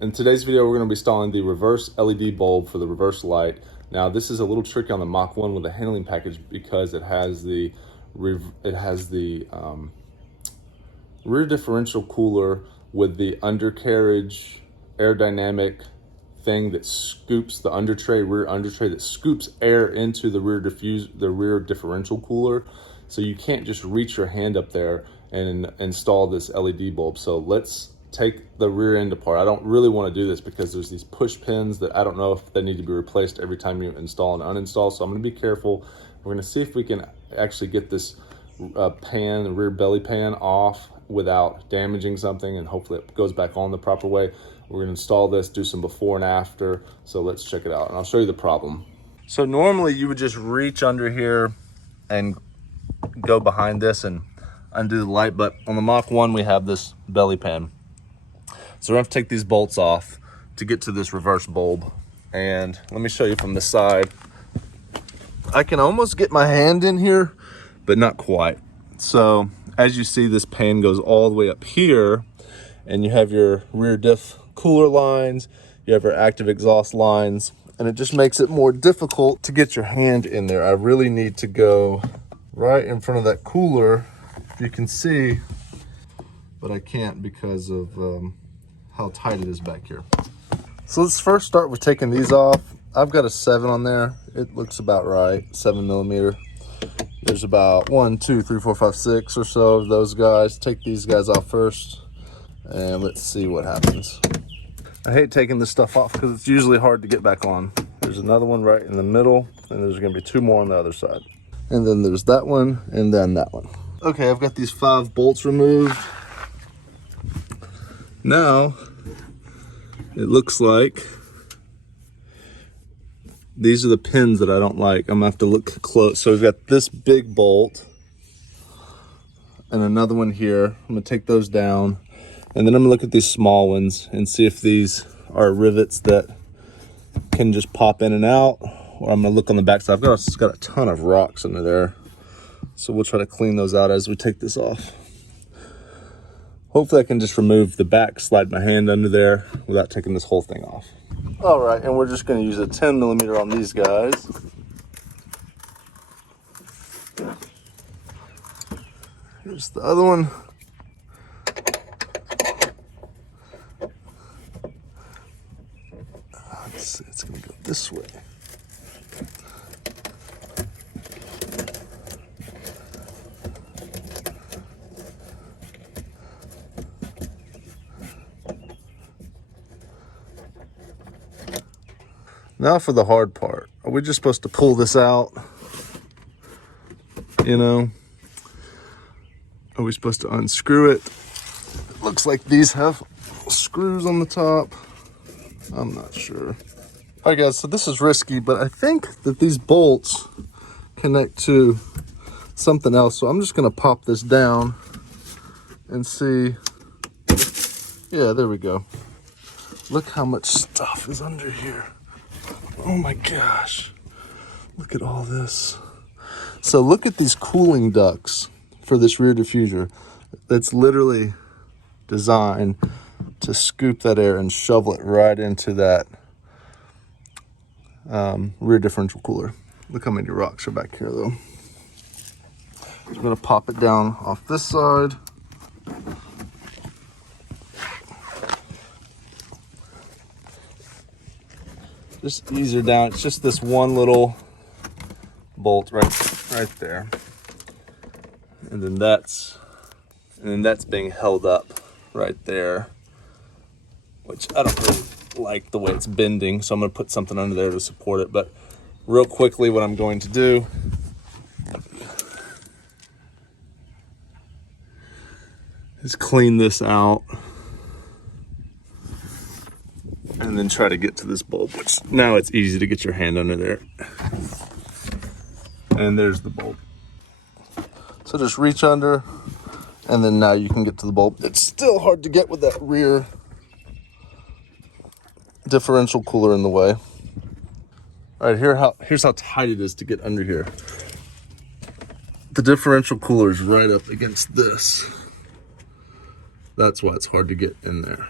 In today's video, we're going to be installing the reverse LED bulb for the reverse light. Now, this is a little tricky on the Mach 1 with the handling package because it has the rear differential cooler with the undercarriage aerodynamic thing that scoops the rear under tray that scoops air into the rear differential cooler. So you can't just reach your hand up there and install this LED bulb. So let's take the rear end apart. I don't really want to do this because there's these push pins that I don't know if they need to be replaced every time you install and uninstall. So I'm going to be careful. We're going to see if we can actually get this the rear belly pan off without damaging something, and hopefully it goes back on the proper way. We're going to install this, do some before and after. So let's check it out and I'll show you the problem. So normally you would just reach under here and go behind this and undo the light, but on the Mach 1 we have this belly pan. So we're gonna have to take these bolts off to get to this reverse bulb. And let me show you from the side. I can almost get my hand in here, but not quite. So as you see, this pan goes all the way up here, and you have your rear diff cooler lines, you have your active exhaust lines, and it just makes it more difficult to get your hand in there. I really need to go right in front of that cooler, if you can see, but I can't because of how tight it is back here. So let's first start with taking these off. I've got a 7 on there. It looks about right, 7mm. There's about 1, 2, 3, 4, 5, 6 or so of those guys. Take these guys off first, and let's see what happens. I hate taking this stuff off because it's usually hard to get back on. There's another one right in the middle, and there's gonna be 2 more on the other side. And then there's that one, and then that one. Okay, I've got these 5 bolts removed. Now, it looks like these are the pins that I don't like. I'm gonna have to look close. So we've got this big bolt and another one here. I'm gonna take those down, and then I'm gonna look at these small ones and see if these are rivets that can just pop in and out, or I'm gonna look on the back side. I've got a ton of rocks under there. So we'll try to clean those out as we take this off. Hopefully I can just remove the back, slide my hand under there without taking this whole thing off. All right, and we're just gonna use a 10mm on these guys. Here's the other one. Let's see, it's gonna go this way. Now for the hard part. Are we just supposed to pull this out? You know? Are we supposed to unscrew it? It looks like these have screws on the top. I'm not sure. All right guys, so this is risky, but I think that these bolts connect to something else. So I'm just gonna pop this down and see. Yeah, there we go. Look how much stuff is under here. Oh my gosh, look at all this. So look at these cooling ducts for this rear diffuser. That's literally designed to scoop that air and shovel it right into that rear differential cooler. Look how many rocks are back here though. So I'm gonna pop it down off this side. Just ease her down. It's just this one little bolt right there, and then that's being held up right there, which I don't really like the way it's bending. So I'm gonna put something under there to support it. But real quickly, what I'm going to do is clean this out, and then try to get to this bulb, which now it's easy to get your hand under there. And there's the bulb. So just reach under, and then now you can get to the bulb. It's still hard to get with that rear differential cooler in the way. All right, here's how tight it is to get under here. The differential cooler is right up against this. That's why it's hard to get in there.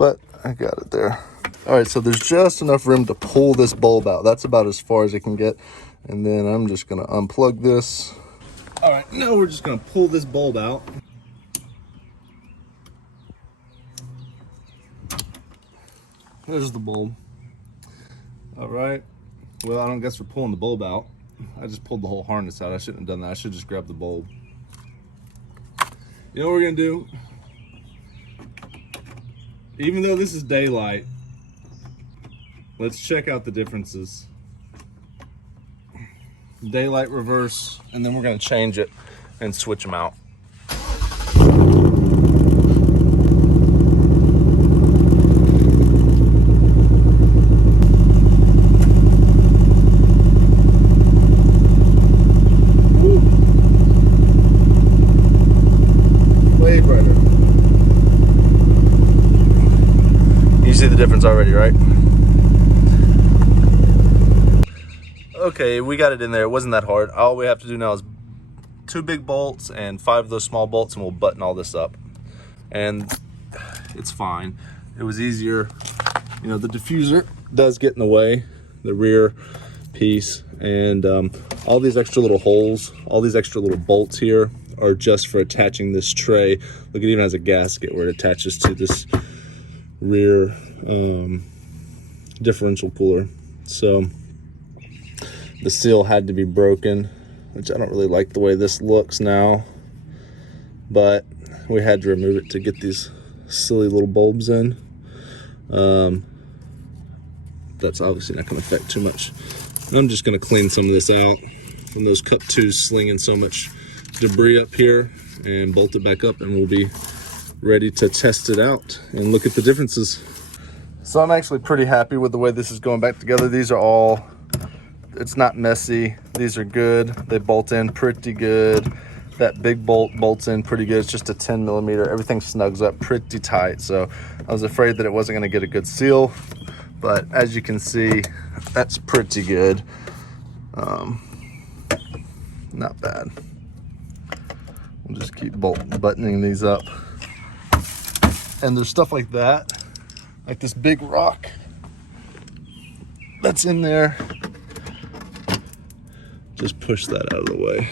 but I got it there. All right, so there's just enough room to pull this bulb out. That's about as far as it can get. And then I'm just gonna unplug this. All right, now we're just gonna pull this bulb out. There's the bulb. All right, well, I don't guess we're pulling the bulb out. I just pulled the whole harness out. I shouldn't have done that. I should just grab the bulb. You know what we're gonna do? Even though this is daylight, let's check out the differences. Daylight, reverse, and then we're gonna change it and switch them out. Way brighter. You see the difference already, right? Okay, we got it in there. It wasn't that hard. All we have to do now is 2 big bolts and 5 of those small bolts, and we'll button all this up. And it's fine. It was easier. You know, the diffuser does get in the way, the rear piece, and all these extra little holes, all these extra little bolts here are just for attaching this tray. Look, it even has a gasket where it attaches to this rear differential cooler. So the seal had to be broken, which I don't really like the way this looks now, but we had to remove it to get these silly little bulbs in. That's obviously not going to affect too much. I'm just going to clean some of this out from those cup 2s slinging so much debris up here, and bolt it back up, and we'll be ready to test it out and look at the differences. So I'm actually pretty happy with the way this is going back together. These are all, it's not messy. These are good. They bolt in pretty good. That big bolt bolts in pretty good. It's just a 10 millimeter. Everything snugs up pretty tight. So I was afraid that it wasn't going to get a good seal, but as you can see, that's pretty good. Not bad. We'll just keep buttoning these up. And there's stuff like that, like this big rock that's in there. Just push that out of the way.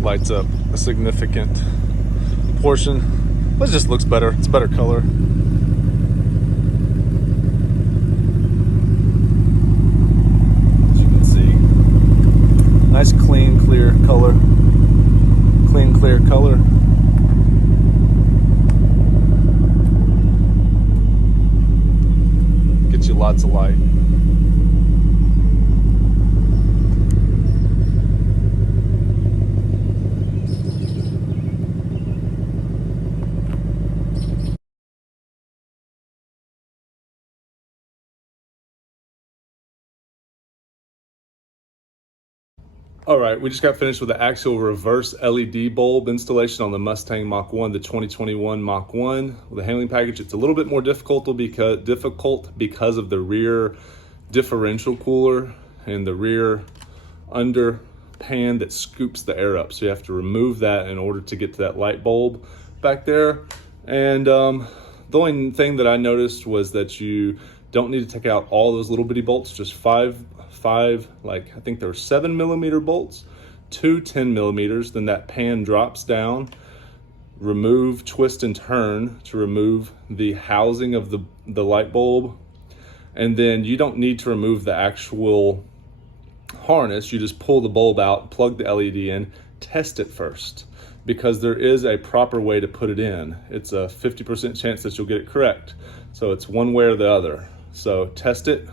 Lights up a significant portion, but it just looks better. It's a better color. As you can see, nice clean, clear color. Clean, clear color. Gets you lots of light. All right, we just got finished with the Axial reverse LED bulb installation on the Mustang Mach 1, the 2021 Mach 1. With the handling package, it's a little bit more difficult because of the rear differential cooler and the rear under pan that scoops the air up. So you have to remove that in order to get to that light bulb back there. And the only thing that I noticed was that you don't need to take out all those little bitty bolts, just five, like I think there were 7 millimeter bolts, 2 10 millimeters. Then that pan drops down, remove, twist and turn to remove the housing of the light bulb. And then you don't need to remove the actual harness. You just pull the bulb out, plug the LED in, test it first, because there is a proper way to put it in. It's a 50% chance that you'll get it correct. So it's one way or the other. So test it,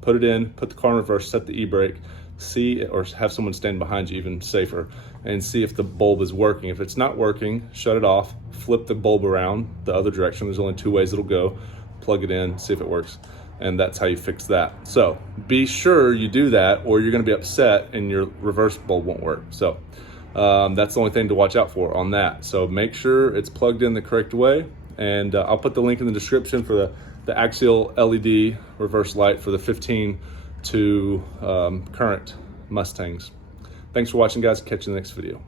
put it in, put the car in reverse, set the e-brake, see, or have someone stand behind you, even safer, and see if the bulb is working. If it's not working, shut it off, flip the bulb around the other direction. There's only 2 ways it'll go. Plug it in, see if it works. And that's how you fix that. So be sure you do that, or you're gonna be upset and your reverse bulb won't work. So That's the only thing to watch out for on that. So make sure it's plugged in the correct way. And I'll put the link in the description for the Axial LED reverse light for the 15 to current Mustangs. Thanks for watching, guys. Catch you in the next video.